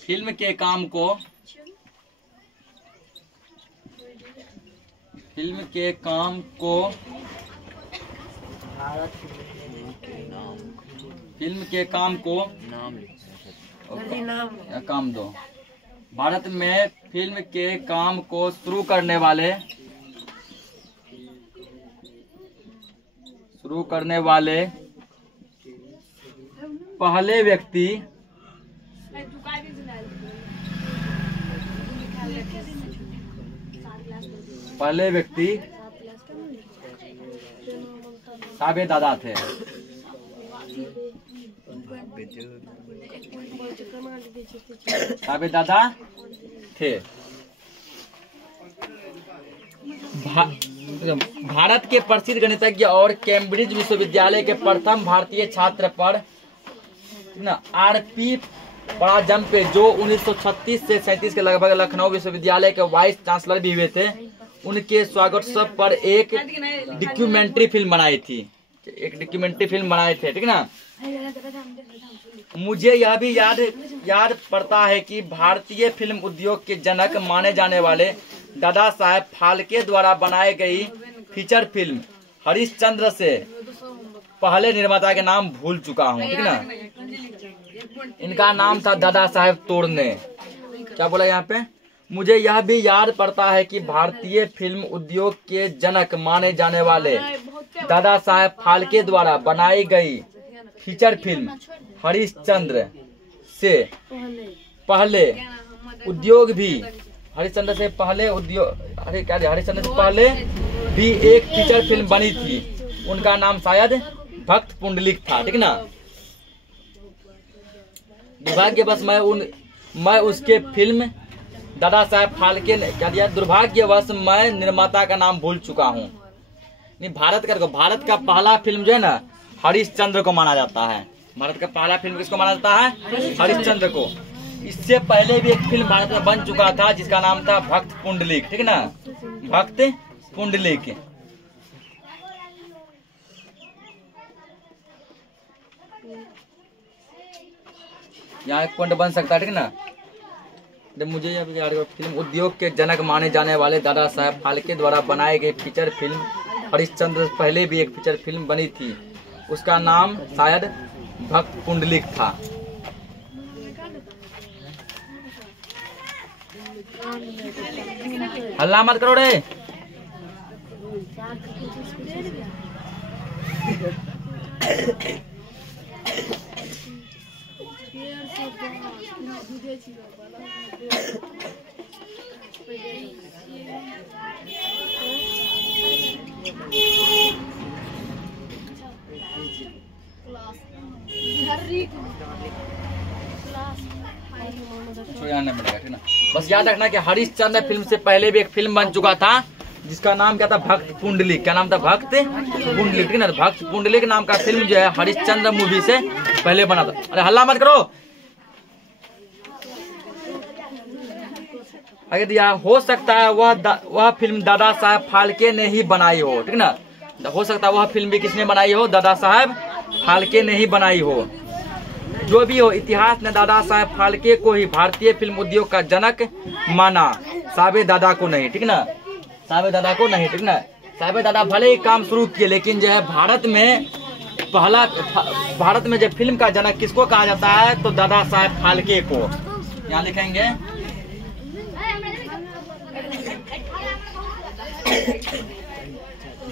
फिल्म के काम को काम दो। भारत में फिल्म के काम को शुरू करने वाले पहले व्यक्ति साबेदादा थे। साबेदादा थे। भारत के प्रसिद्ध गणितज्ञ और कैम्ब्रिज विश्वविद्यालय के प्रथम भारतीय छात्र पर आर.पी. पराजम्पे, जो 1936 से 37 के लगभग लखनऊ विश्वविद्यालय के वाइस चांसलर भी हुए थे, उनके स्वागतोत्सव पर एक डॉक्यूमेंट्री फिल्म बनाए थे, ठीक ना। मुझे यह भी याद पड़ता है कि भारतीय फिल्म उद्योग के जनक माने जाने वाले दादा साहेब फाल्के द्वारा बनाई गई फीचर फिल्म हरिश्चंद्र से पहले निर्माता के नाम भूल चुका हूँ, ठीक ना। इनका नाम था दादा साहेब तोड़ने। क्या बोला यहाँ पे? मुझे यह भी याद पड़ता है कि भारतीय फिल्म उद्योग के जनक माने जाने वाले दादा साहेब फाल्के द्वारा बनाई गई फीचर फिल्म हरिश्चंद्र से पहले भी एक फीचर फिल्म बनी थी। उनका नाम शायद भक्त पुंडलिक था, ठीक ना। दुर्भाग्यवश मैं उसके फिल्म दादा साहेब फाल्के ने क्या दिया, दुर्भाग्यवश मैं निर्माता का नाम भूल चुका हूँ। भारत का पहला फिल्म जो है ना हरिश्चंद्र को माना जाता है। भारत का पहला फिल्म किसको माना जाता है? हरिश्चंद्र को। इससे पहले भी एक फिल्म भारत में बन चुका था जिसका नाम था भक्त पुंडलिक, ठीक ना, भक्त पुंडलिक। यहाँ एक पॉइंट बन सकता है, ठीक ना। जब मुझे यह फिल्म उद्योग के जनक माने जाने वाले दादा साहेब फाल्के द्वारा बनाई गई फीचर फिल्म हरिश्चंद्र से पहले भी एक फीचर फिल्म बनी थी। उसका नाम शायद भक्त पुंडलिक था। हल्ला मत करो रे। बस याद रखना कि हरिश्चंद्र फिल्म से पहले भी एक फिल्म बन चुका था जिसका नाम क्या था? भक्त पुंडलिक। क्या नाम था? भक्त पुंडलिक, ठीक ना। भक्त पुंडलिक नाम का फिल्म जो है हरिश्चंद्र मूवी से पहले बना था। अरे हल्ला मत करो। अगर यह हो सकता है वह फिल्म दादा साहेब फाल्के ने ही बनाई हो, ठीक ना। हो सकता है वह फिल्म भी किसने बनाई हो? दादा साहेब फाल्के ने ही बनाई हो। जो भी हो, इतिहास ने दादा साहेब फाल्के को ही भारतीय फिल्म उद्योग का जनक माना, साबेदादा को नहीं, ठीक ना। साबेदादा को नहीं, ठीक ना। साबेदादा भले ही काम शुरू किए, लेकिन जो है भारत में जब फिल्म का जनक किसको कहा जाता है तो दादा साहेब फाल्के को। यहाँ लिखेंगे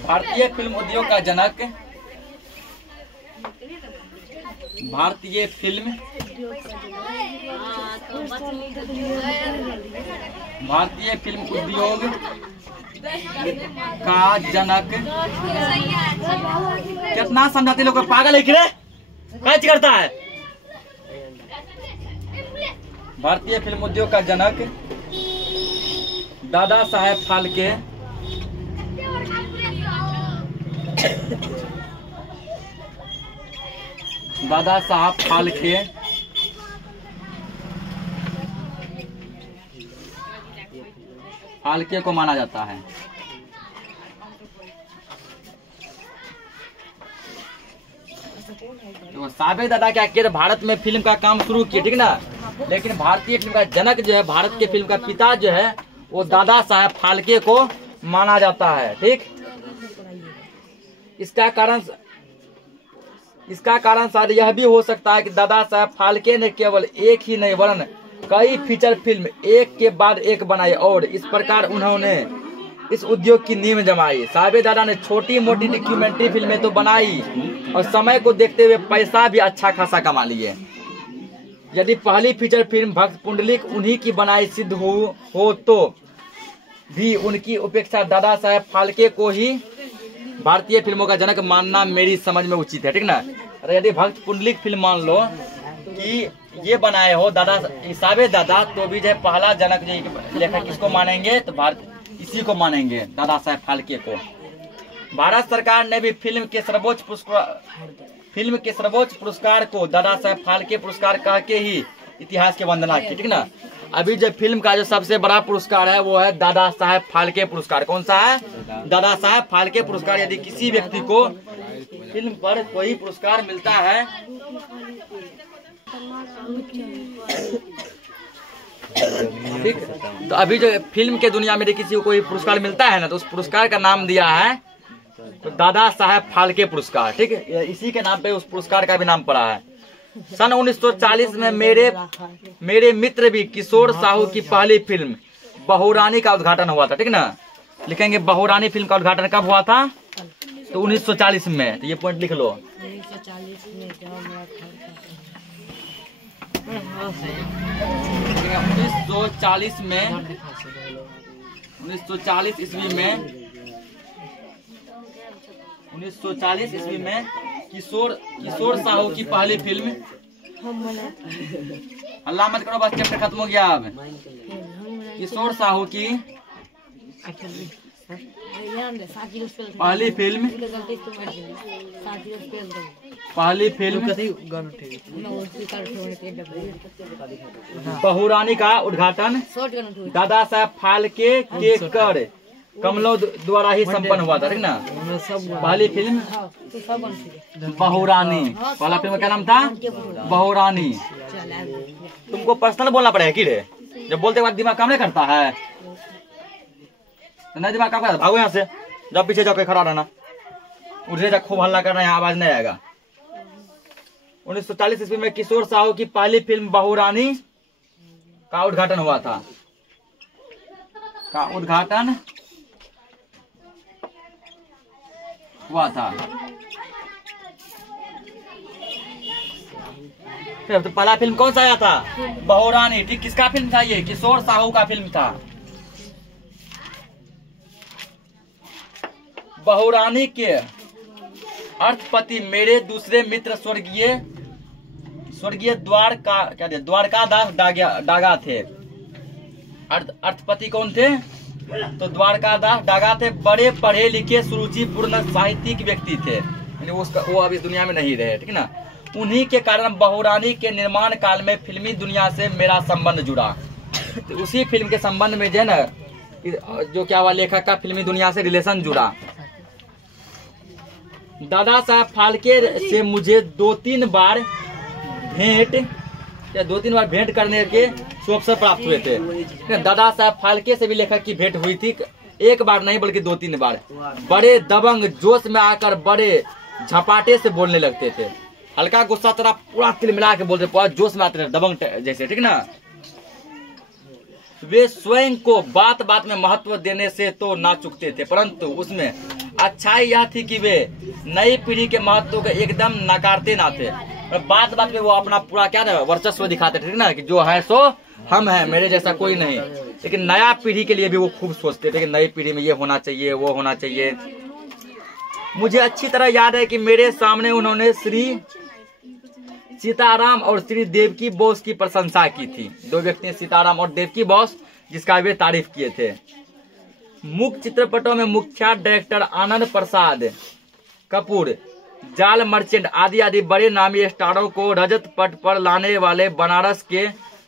भारतीय फिल्म उद्योग का जनक, भारतीय फिल्म उद्योग का जनक। कितना समझाते लोग, पागल है कि रे? क्या करता है? भारतीय फिल्म उद्योग का जनक दादा साहेब फाल्के दादा साहब फाल्के को माना जाता है। तो साबे दादा क्या किए, भारत में फिल्म का काम शुरू किए, ठीक ना। लेकिन भारतीय फिल्म का जनक जो है, भारत के फिल्म का पिता जो है, वो दादा साहब फाल्के को माना जाता है, ठीक। इसका कारण शायद यह भी हो सकता है कि दादा साहब फाल्के ने केवल एक ही नहीं वरन कई फीचर फिल्म एक के बाद एक बनाई और इस प्रकार उन्होंने इस उद्योग की नींव जमाई। साबे दादा ने छोटी मोटी डॉक्यूमेंट्री फिल्में तो बनाई और समय को देखते हुए पैसा भी अच्छा खासा कमा लिए। यदि पहली फीचर फिल्म भक्त पुंडलिक उन्हीं की बनाई सिद्ध हो तो भी उनकी उपेक्षा दादा साहब फाल्के को ही भारतीय फिल्मों का जनक मानना मेरी समझ में उचित है, ठीक ना। अरे यदि भक्त पुंडलिक फिल्म मान लो कि ये बनाए हो दादा साबे दादा, तो भी जो पहला जनक जो लेखक किसको मानेंगे, तो भारत इसी को मानेंगे, दादा साहब फाल्के को। भारत सरकार ने भी फिल्म के सर्वोच्च पुरस्कार को दादा साहब फाल्के पुरस्कार कह के ही इतिहास की वंदना की, ठीक ना। अभी जो फिल्म का जो सबसे बड़ा पुरस्कार है वो है दादा साहब फाल्के पुरस्कार। कौन सा है? दादा साहब फाल्के पुरस्कार। यदि किसी व्यक्ति को फिल्म पर कोई पुरस्कार मिलता है, ठीक, तो अभी जो फिल्म के दुनिया में किसी को कोई पुरस्कार मिलता है ना, तो उस पुरस्कार का नाम दिया है तो दादा साहब फाल्के पुरस्कार, ठीक है। इसी के नाम पे उस पुरस्कार का भी नाम पड़ा है। सन 1940 में मेरे मित्र भी किशोर साहू की पहली फिल्म बहुरानी का उद्घाटन हुआ था, ठीक ना। लिखेंगे बहुरानी फिल्म का उद्घाटन कब हुआ था, तो 1940 में। तो ये पॉइंट लिख लो। 1940 में 1940 ईस्वी में किशोर साहू की पहली फिल्म, अल्लाह मत करो बस चैप्टर खत्म हो गया। अब किशोर साहू की पहली फिल्म बहुरानी का उद्घाटन दादा साहब फाल्के के कर कमलों द्वारा ही संपन्न हुआ था, ठीक ना। पहली फिल्म बहुरानी, पहला फिल्म का नाम था बहुरानी। तुमको पर्सनल बोलना पड़ेगा कि रे, जब बोलते बाद दिमाग काम नहीं करता है, नहीं दिमाग काम करता, भागो यहाँ से, जब पीछे जाके खड़ा रहना, उठे जा, खूब हल्ला करना, यहाँ आवाज नहीं आएगा। 1940 ईस्वी में किशोर साहू की पहली फिल्म बहुरानी का उद्घाटन हुआ था, फिर तो पहला फिल्म कौन सा आया था? बहुरानी, ठीक। किसका फिल्म था ये? किशोर साहू का फिल्म था। बहुरानी के अर्थपति मेरे दूसरे मित्र स्वर्गीय द्वारकादास डागा थे। अर्थपति कौन थे? तो द्वारकादास डागा थे। बड़े पढ़े लिखे सुरुचिपूर्ण साहित्यिक व्यक्ति थे, वो अब इस दुनिया में नहीं रहे, ठीक ना। उन्हीं के कारण बहुरानी के निर्माण काल में फिल्मी दुनिया से मेरा संबंध जुड़ा। तो उसी फिल्म के संबंध में जो है ना, जो क्या हुआ, लेखक का फिल्मी दुनिया से रिलेशन जुड़ा। दादा साहब फाल्के से मुझे दो तीन बार भेंट करने के अवसर प्राप्त हुए थे। दादा साहब फाल्के से भी लेखक की भेंट हुई थी, एक बार नहीं बल्कि 2-3 बार। बड़े दबंग, जोश में आकर बड़े झपाटे से बोलने लगते थे। हल्का गुस्सा तरह पूरा तिलमिला के बोलते, पूरा जोश में आते थे, दबंग जैसे, ठीक ना। वे स्वयं को बात बात में महत्व देने से तो ना चूकते थे, परंतु उसमें अच्छाई यह थी कि वे नई पीढ़ी के महत्व को एकदम नकारते ना थे। और बात बात में वो अपना पूरा क्या ना वर्चस्व दिखाते थे, ना, कि जो है सो हम हैं, मेरे जैसा कोई नहीं। लेकिन नया पीढ़ी के लिए भी वो खूब सोचते थे कि नई पीढ़ी में ये होना चाहिए, वो होना चाहिए। मुझे अच्छी तरह याद है कि मेरे सामने उन्होंने श्री सीताराम और श्री देवकी बोस की प्रशंसा की थी। दो व्यक्ति, सीताराम और देवकी बोस, जिसका वे तारीफ किए थे। मुख्य चित्रपटों में मुख्य डायरेक्टर आनंद प्रसाद कपूर, जाल मर्चेंट आदि आदि बड़े नामी स्टारों को रजत पट पर लाने वाले बनारस के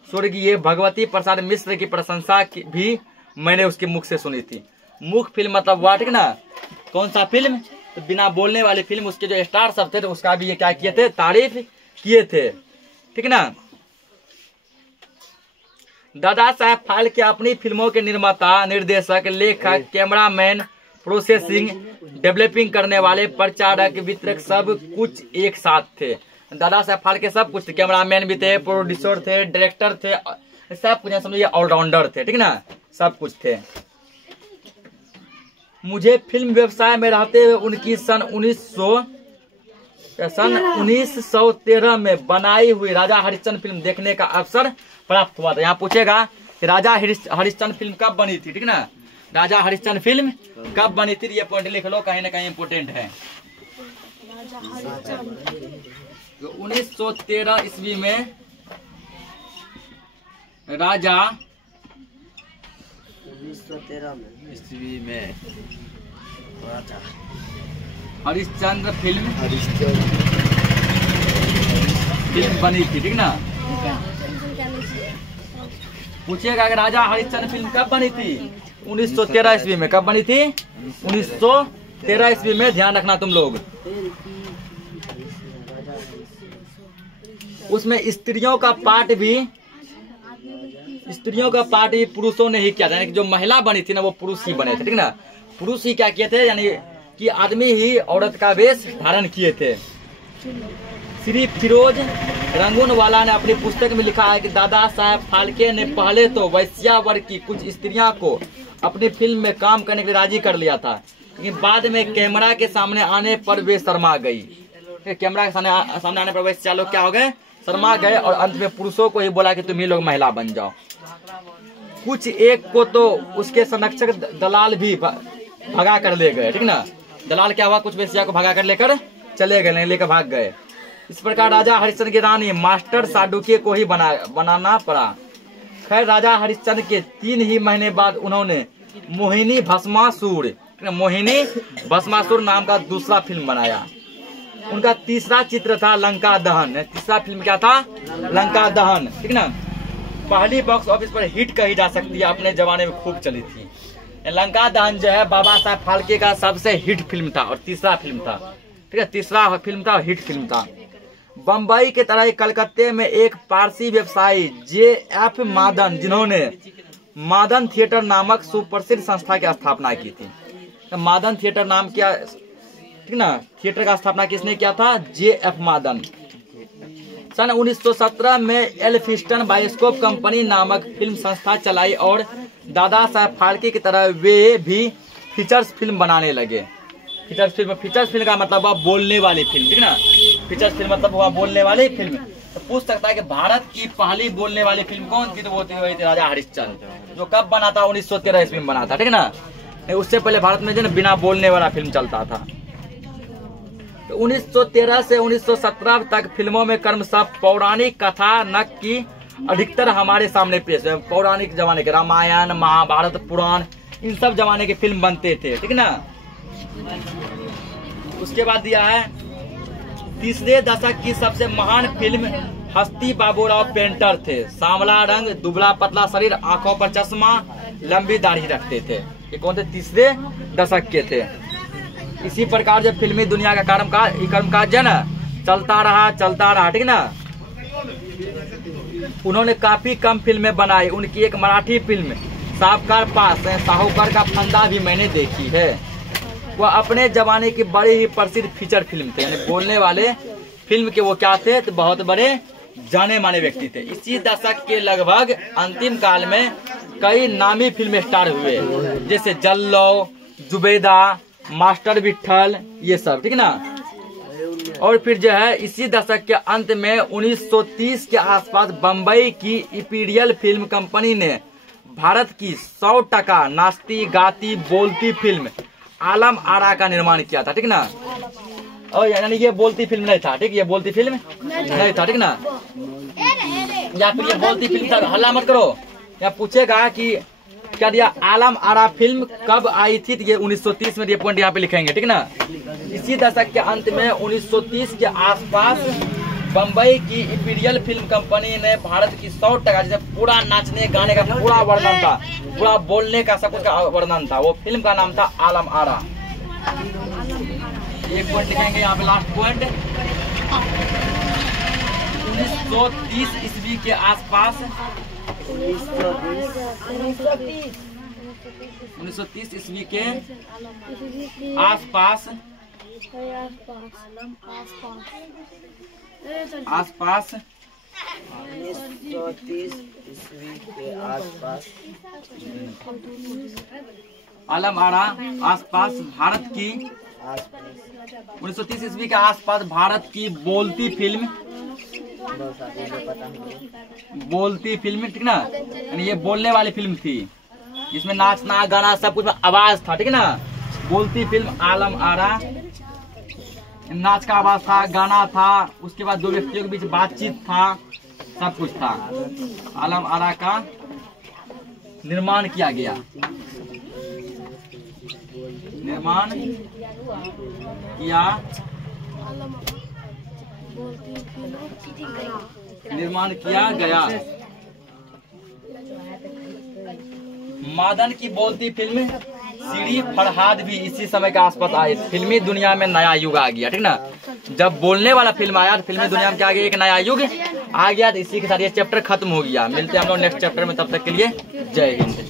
स्वर्गीय भगवती प्रसाद मिश्र की प्रशंसा भी मैंने उसके मुख से सुनी थी। मुख फिल्म मतलब हुआ, ठीक ना, कौन सा फिल्म, तो बिना बोलने वाली फिल्म। उसके जो स्टार सब थे तो उसका भी ये क्या किए थे, तारीफ किए थे, ठीक ना। दादा साहब फाल्के अपनी फिल्मों के निर्माता, निर्देशक, लेखक, कैमरामैन, प्रोसेसिंग, डेवलपिंग करने वाले, प्रचारक, वितरक सब कुछ एक साथ थे। दादा साहब फाल्के सब कुछ थे, कैमरामैन भी थे, प्रोड्यूसर थे, डायरेक्टर थे, सब कुछ समझिए ऑलराउंडर थे, ठीक ना, सब कुछ थे। मुझे फिल्म व्यवसाय में रहते हुए उनकी सन 1913 में बनाई हुई राजा हरिश्चंद्र फिल्म देखने का अवसर प्राप्त हुआ था। यहाँ पूछेगा कि राजा हरिश्चंद्र फिल्म कब बनी थी, ठीक ना, राजा हरिश्चंद्र फिल्म कब बनी थी, ये पॉइंट लिख लो, कहीं ना कहीं इम्पोर्टेंट है। 1913 ईस्वी में राजा 1913 ईस्वी में हरिश्चंद्र फिल्म बनी थी, ठीक ना। पूछिएगा कि राजा हरिश्चंद्र फिल्म कब बनी थी, 1913 ईस्वी में। कब बनी थी, 1913 ईस्वी में, ध्यान रखना तुम लोग। उसमें स्त्रियों का पार्ट भी पुरुषों ने ही किया था, यानी कि जो महिला बनी थी ना वो पुरुष ही बने थे, ठीक ना, पुरुष ही क्या किए थे, यानी कि आदमी ही औरत का वेश धारण किए थे। श्री फिरोज रंगूनवाला ने अपनी पुस्तक में लिखा है कि दादा साहब फाल्के ने पहले तो वैश्या वर्ग की कुछ स्त्रियां को अपनी फिल्म में काम करने के लिए राजी कर लिया था, लेकिन बाद में कैमरा के सामने आने पर वे शर्मा गई। कैमरा के सामने आने पर वैश्या लोग क्या हो गए, शर्मा गए, और अंत में पुरुषों को ही बोला कि तुम ही लोग महिला बन जाओ। कुछ एक को तो उसके संरक्षक दलाल भी भगा कर ले गए, ठीक ना, दलाल क्या हुआ, कुछ वैश्या को भगा कर लेकर चले गए, लेकर भाग गए। इस प्रकार राजा हरिश्चंद्र की रानी मास्टर साडुके को ही बनाना पड़ा। खैर राजा हरिश्चंद्र के 3 ही महीने बाद उन्होंने मोहिनी भस्मासुर नाम का दूसरा फिल्म बनाया। उनका तीसरा चित्र था लंका दहन। तीसरा फिल्म क्या था, लंका दहन, ठीक ना। पहली बॉक्स ऑफिस पर हिट कही जा सकती है, अपने जमाने में खूब चली थी। लंका दहन जो है बाबा साहब फाल्के का सबसे हिट फिल्म था और तीसरा फिल्म था, ठीक है, तीसरा फिल्म था, हिट फिल्म था। बम्बई के तरह कलकत्ते में एक पारसी व्यवसायी J.F. मादन, जिन्होंने मादन थिएटर नामक सुप्रसिद्ध संस्था की स्थापना की थी। मादन थिएटर नाम क्या, ठीक ना, थिएटर का स्थापना किसने किया था, J.F. मादन। सन 1917 में एल्फिस्टन बायोस्कोप कंपनी नामक फिल्म संस्था चलाई और दादा साहब फाल्के की तरह वे भी फीचर्स फिल्म बनाने लगे। फीचर्स फिल्म का मतलब हुआ बोलने वाली फिल्म, ठीक ना, फीचर्स फिल्म मतलब हुआ बोलने वाली फिल्म। तो पूछ सकता है कि भारत की पहली बोलने वाली फिल्म कौन थी, तो वो थी राजा हरिश्चंद्र, जो कब बना था, 1913 ईस्वी में बना था, ठीक ना। उससे पहले भारत में जो ना बिना बोलने वाला फिल्म चलता था। तो 1913 से 1917 तक फिल्मों में क्रमशः पौराणिक कथानक की अधिकतर हमारे सामने पेश है। पौराणिक जमाने के रामायण, महाभारत, पुराण, इन सब जमाने के फिल्म बनते थे, ठीक ना। उसके बाद दिया है तीसरे दशक की सबसे महान फिल्म हस्ती बाबूराव पेंटर थे। सांवला रंग, दुबला पतला शरीर, आंखों पर चश्मा, लंबी दाढ़ी रखते थे। ये कौन थे, तीसरे दशक के थे। इसी प्रकार जब फिल्मी दुनिया का कर्मकाज है ना चलता रहा, ठीक ना। उन्होंने काफी कम फिल्में बनाई। उनकी एक मराठी फिल्म साहूकार पास है, साहूकार का फंदा भी मैंने देखी है। वह अपने जमाने की बड़ी ही प्रसिद्ध फीचर फिल्म थे, यानी बोलने वाले फिल्म के वो क्या थे, तो बहुत बड़े जाने माने व्यक्ति थे। इसी दशक के लगभग अंतिम काल में कई नामी फिल्म स्टार हुए, जैसे जल्लो, जुबेदा, मास्टर विट्ठल, ये सब, ठीक ना। और फिर जो है इसी दशक के अंत में 1930 के आसपास बम्बई की इंपीरियल फिल्म कंपनी ने भारत की 100% नाचती गाती बोलती फिल्म आलम आरा का निर्माण किया था, ठीक ना। और यानी ये बोलती फिल्म नहीं था, ठीक, ये बोलती फिल्म नहीं था, ठीक ना। या फिर ये बोलती फिल्म था, हल्ला मत करो। या पूछेगा कि क्या दिया, आलम आरा फिल्म कब आई थी, तो ये 1930 में, ये पॉइंट यहाँ पे लिखेंगे, ठीक ना। इसी दशक के अंत में 1930 के आसपास बम्बई की इंपीरियल फिल्म कंपनी ने भारत की 100 टका, जिसमें पूरा नाचने गाने का पूरा वर्णन था, पूरा बोलने का सब कुछ का वर्णन था, वो फिल्म का नाम था आलम आरा। एक पॉइंट लिखेंगे यहाँ पे, लास्ट पॉइंट। 1930 ईस्वी के आसपास 1930 ईस्वी के आसपास 1930 ईस्वी के आसपास आलम आरा आसपास भारत की 1930 ईस्वी के आसपास भारत की बोलती फिल्म ठीक ना, यानी ये बोलने वाली फिल्म थी, जिसमें नाचना गाना सब कुछ में आवाज था, ठीक है ना। बोलती फिल्म आलम आरा, नाच का आवाज था, गाना था, उसके बाद दो व्यक्तियों के बीच बातचीत था, सब कुछ था। आलम आरा का निर्माण किया गया, निर्माण किया गया। मादन की बोलती फिल्म सीढ़ी फरहाद भी इसी समय के आसपास आई। फिल्मी दुनिया में नया युग आ गया, ठीक ना। जब बोलने वाला फिल्म आया तो फिल्मी दुनिया में क्या आ गया, एक नया युग आ गया। तो इसी के साथ ये चैप्टर खत्म हो गया। मिलते हैं हम लोग नेक्स्ट चैप्टर में, तब तक के लिए जय हिंद।